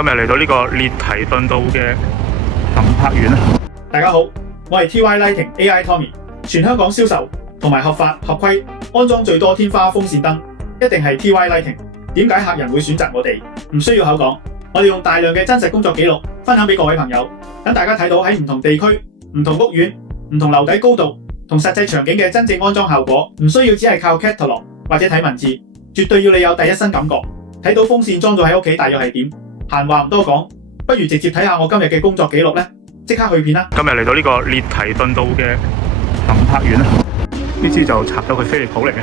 今日嚟到呢個列提頓道嘅騰柏苑啊！大家好，我係 TY Lighting AI Tommy， 全香港銷售同埋合法合規安裝最多天花風扇燈，一定係 TY Lighting。點解客人會選擇我哋？唔需要口講，我哋用大量嘅真實工作記錄分享俾各位朋友，等大家睇到喺唔同地區、唔同屋苑、唔同樓底高度同實際場景嘅真正安裝效果。唔需要只係靠 catalog 或者睇文字，絕對要你有第一身感覺，睇到風扇裝咗喺屋企大約係點。閒話唔多講，不如直接睇下我今日嘅工作記錄呢。即刻去片啦！今日嚟到呢個列提頓道嘅騰柏苑啊！呢支就插到佢飛利浦嚟嘅，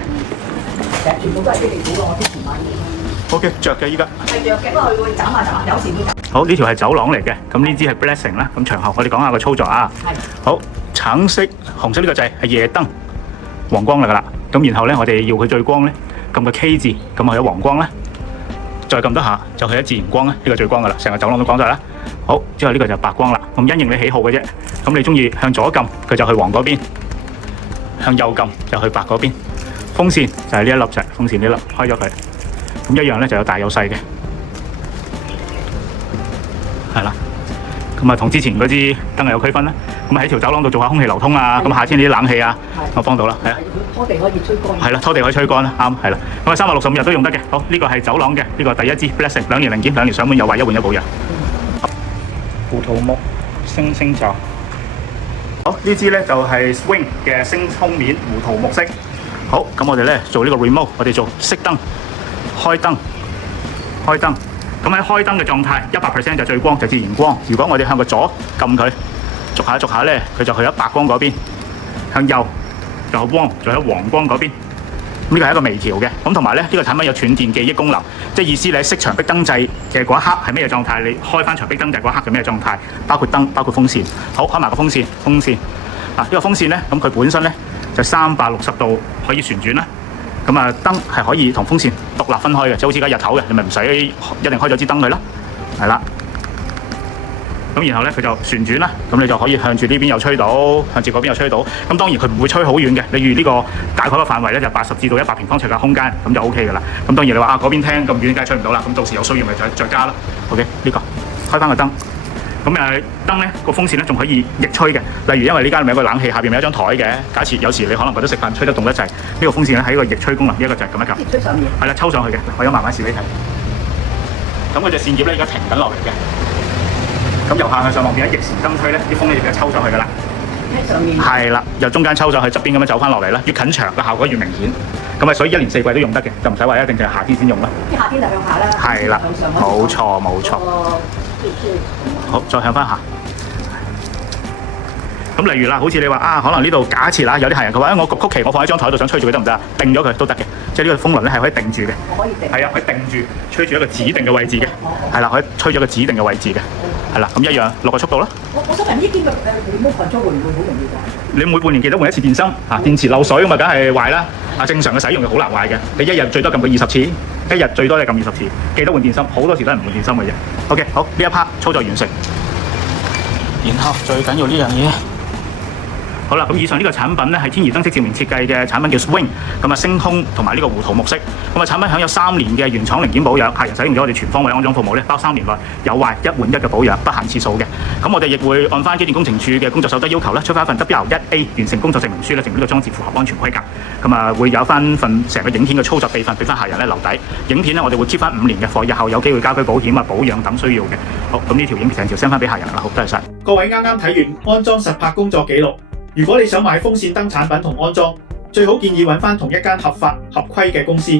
全部都係飛利浦咯，我之前買嘅。OK，着嘅依家。係着嘅，不過佢會斬下，有時會斬。好，呢條係走廊嚟嘅，咁呢支係 Blessing 啦。咁場後我哋講下個操作啊。係。好，橙色、紅色呢個掣係夜燈，黃光嚟㗎啦。咁然後咧，我哋要佢最光咧，撳個 K 字，咁去咗黃光咧。再撳多下就去咗自然光啦，呢個最光噶啦，成個走廊都光晒啦。好，之後呢個就白光啦。咁因應你喜好嘅啫，咁你中意向左撳佢就去黃嗰邊，向右撳就去白嗰邊。風扇就係呢一粒掣，風扇呢粒開咗佢，咁一樣咧就有大有細嘅，係啦。咁啊同之前嗰支燈係有區分啦。咁喺條走廊度做下空氣流通啊，咁夏天啲冷氣啊，我幫到啦，係啊。拖地可以吹乾。係啦，拖地可以吹乾啦，啱係啦。咁啊365日都用得嘅。好，呢個係走廊嘅，呢個第一支 Blessing 2年零檢，2年上門有壞，一換一保養。胡桃木星星罩。好，呢支咧就係 Swing 嘅星空面胡桃木色。好，咁我哋咧做呢個 remote， 我哋做熄燈、開燈、開燈。咁喺開燈嘅狀態，100% 就最光，就自然光。如果我哋向個左撳佢，逐下咧，佢就去咗白光嗰邊；向右就喺光，就喺黃光嗰邊。呢個係一個微調嘅。咁同埋咧，呢個產品有斷電記憶功能，即係意思你喺熄牆壁燈掣嘅嗰一刻係咩狀態，你開翻牆壁燈掣嗰一刻係咩狀態，包括燈，包括風扇。好，開埋個風扇，啊，呢個風扇咧，咁佢本身咧就360度可以旋轉啦。咁啊，燈係可以同風扇獨立分開嘅，即係好似而家日頭嘅，你咪唔使一定開咗支燈佢咯，係啦。咁然後咧佢就旋轉啦，咁你就可以向住呢邊又吹到，向住嗰邊又吹到。咁當然佢唔會吹好遠嘅，你預呢個大概嘅範圍咧就80至到100平方尺嘅空間，咁就 OK 㗎啦。咁當然你話嗰邊聽咁遠，梗係吹唔到啦。咁到時有需要咪再加啦。OK， 呢個開翻個燈。咁燈咧個風扇咧仲可以逆吹嘅，例如因為呢間咪有個冷氣，下邊咪有一張台嘅。假設有時你可能覺得食飯吹得動得滯，呢個風扇咧喺一個逆吹功能，一個就係咁一撳。吹上面。係啦，抽上去嘅，我有慢慢試俾你睇。咁佢隻扇葉咧而家停緊落嚟嘅。咁由下向上望變咗逆時針吹咧，啲風咧就抽上去㗎啦。喺上面。係啦，由中間抽上去側邊咁樣走翻落嚟啦，越近牆嘅效果越明顯。咁啊，所以1年4季都用得嘅，就唔使話一定就係夏天先用啦。啲夏天就向下啦。係啦，冇錯。好，再向翻下。咁例如啦，好似你話啊，可能呢度假設啦，有啲客人佢話我焗曲奇，我放喺張台度想吹住佢得唔得啊？定咗佢都得嘅，即係呢個風輪咧係可以定住嘅。我可以定。係啊，可以定住，吹住一個指定嘅位置嘅。係啦，可以吹咗個指定嘅位置嘅。係啦，咁一樣落個速度啦。我想問呢啲嘅remote control會唔會好容易壞？你每半年記得換一次電芯啊，電池漏水咁啊，梗係壞啦。啊，正常嘅使用就好難壞嘅。你一日最多撳佢20次，一日最多就撳20次，記得換電芯。好多時都係唔換電芯嘅啫。OK， 好，呢一 part 操作完成。然後最緊要呢樣嘢。好啦，咁以上呢個產品咧係天宜燈飾照明設計嘅產品叫 Swing， 咁啊星空同埋呢個胡桃木色，咁啊產品享有3年嘅原廠零件保養，客人使用咗我哋全方位安裝服務咧，包3年內有壞一換一嘅保養，不限次數嘅。咁我哋亦會按翻機電工程署嘅工作守則要求咧，出翻一份 WR1A 完成工作證明書咧，證明呢個裝置符合安全規格。咁啊會有翻份成個影片嘅操作備份俾翻客人咧留底。影片咧我哋會 keep 翻5年嘅貨，日後有機會家居保險啊保養等需要嘅。好，咁呢條影片成條 send 翻俾客人啦。好，多謝晒。各位啱啱睇完安裝實拍工作記錄。如果你想買風扇燈產品同安裝，最好建議揾翻同一間合法合規嘅公司，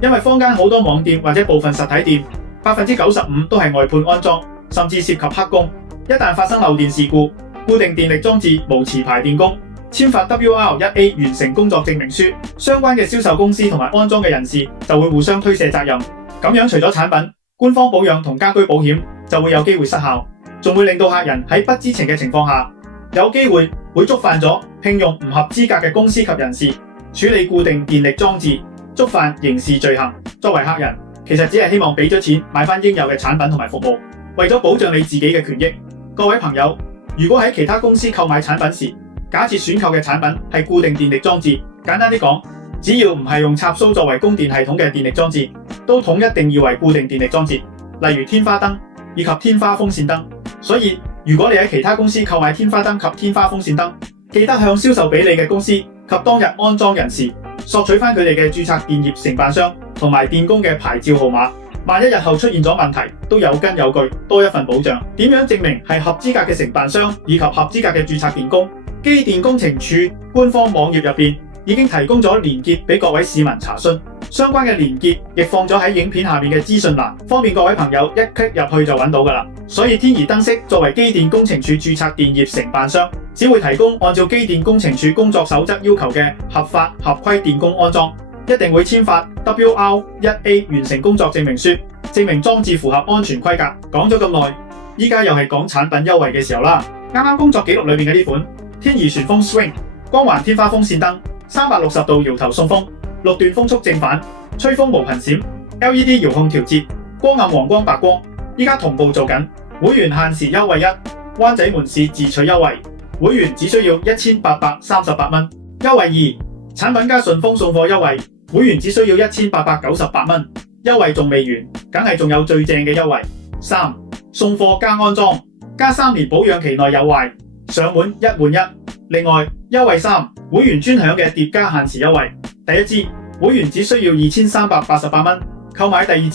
因為坊間好多網店或者部分實體店，95%都係外判安裝，甚至涉及黑工。一旦發生漏電事故，固定電力裝置無持牌電工，簽發 WR1A 完成工作證明書，相關嘅銷售公司同埋安裝嘅人士就會互相推卸責任。咁樣除咗產品、官方保養同家居保險就會有機會失效，仲會令到客人喺不知情嘅情況下，有機會觸犯咗聘用唔合資格嘅公司及人士處理固定電力裝置，觸犯刑事罪行。作為客人，其實只係希望俾咗錢買翻應有嘅產品同埋服務，為咗保障你自己嘅權益。各位朋友，如果喺其他公司購買產品時，假設選購嘅產品係固定電力裝置，簡單啲講，只要唔係用插蘇作為供電系統嘅電力裝置，都統一定義為固定電力裝置。例如天花燈、以及天花風扇燈。所以如果你喺其他公司購買天花燈及天花風扇燈，記得向銷售俾你嘅公司及當日安裝人士索取翻佢哋嘅註冊電業承辦商同埋電工嘅牌照號碼。萬一日後出現咗問題，都有根有據，多一份保障。點樣證明係合資格嘅承辦商以及合資格嘅註冊電工？機電工程署官方網頁入邊已經提供咗連結俾各位市民查詢，相關嘅連結亦放咗喺影片下面嘅資訊欄，方便各位朋友一 click 入去就揾到㗎啦。所以天宜燈飾作為機電工程署註冊電業承辦商，只會提供按照機電工程署工作守則要求嘅合法合規電工安裝，一定會簽發 WR1A 完成工作證明書，證明裝置符合安全規格。講咗咁耐，依家又係講產品優惠嘅時候啦。啱啱工作記錄裏面嘅呢款天宜旋風 Swing 光環天花風扇燈，360度搖頭送風，6段風速正反，吹風無頻閃 ，LED 遙控調節，光暗黃光白光，依家同步做緊，會員限時優惠1，灣仔門市自取優惠，會員只需要1838蚊。優惠2，產品加順豐送貨優惠，會員只需要1898蚊。優惠仲未完，梗係仲有最正嘅優惠。3，送貨加安裝，加3年保養期內有壞，上門1換1。另外，優惠3，會員專享嘅疊加限時優惠，第一支會員只需要2388蚊，購買第二支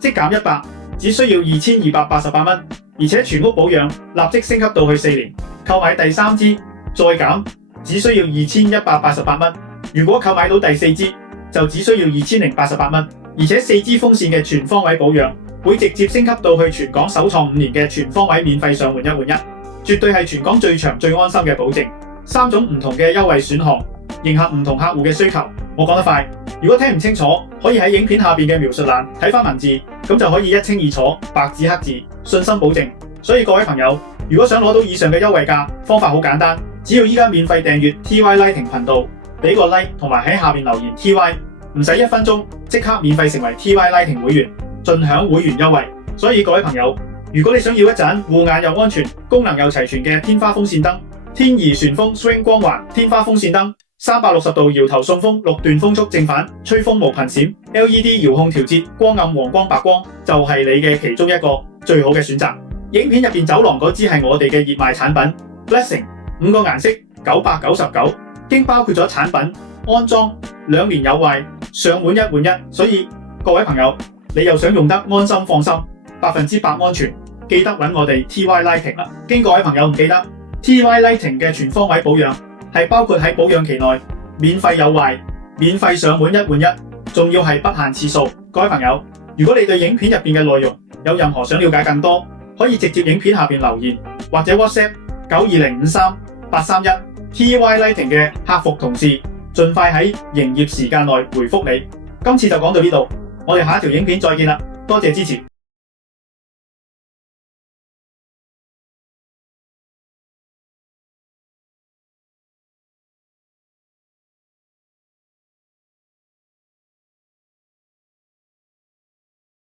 即減100，只需要2288蚊，而且全屋保養立即升級到去4年，購買第三支再減，只需要2188蚊。如果購買到第四支，就只需要2088蚊，而且4支風扇嘅全方位保養會直接升級到去全港首創5年嘅全方位免費上換1換1，絕對係全港最長最安心嘅保證。3種唔同嘅優惠選項，迎合唔同客戶嘅需求。我講得快，如果聽唔清楚，可以喺影片下面嘅描述欄睇返文字，咁就可以一清二楚，白紙黑字，信心保證。所以各位朋友，如果想攞到以上嘅優惠價，方法好簡單，只要依家免費訂閱 TY Lighting 頻道，俾個 like 同埋喺下面留言 TY， 唔使1分鐘，即刻免費成為 TY Lighting 會員，盡享會員優惠。所以各位朋友，如果你想要一盞護眼又安全、功能又齊全嘅天花風扇燈，天宜旋風 Swing 光環天花風扇燈，360度搖頭送風，6段風速正反，吹風無頻閃 ，LED 遙控調節，光暗黃光白光，就係你嘅其中一個最好嘅選擇。影片入邊走廊嗰支係我哋嘅熱賣產品 Blessing， 5個顏色999，經包括咗產品安裝2年有壞，上門1換1，所以各位朋友，你又想用得安心放心，100%安全，記得揾我哋 TY Lighting 啦。經各位朋友唔記得 TY Lighting 嘅全方位保養係包括喺保養期內免費有壞、免費上門1換1，仲要係不限次數。各位朋友，如果你對影片入邊嘅內容有任何想了解更多，可以直接影片下邊留言，或者 WhatsApp 92053-831 TY Lighting 嘅客服同事，盡快喺營業時間內回覆你。今次就講到呢度，我哋下一條影片再見啦，多謝支持。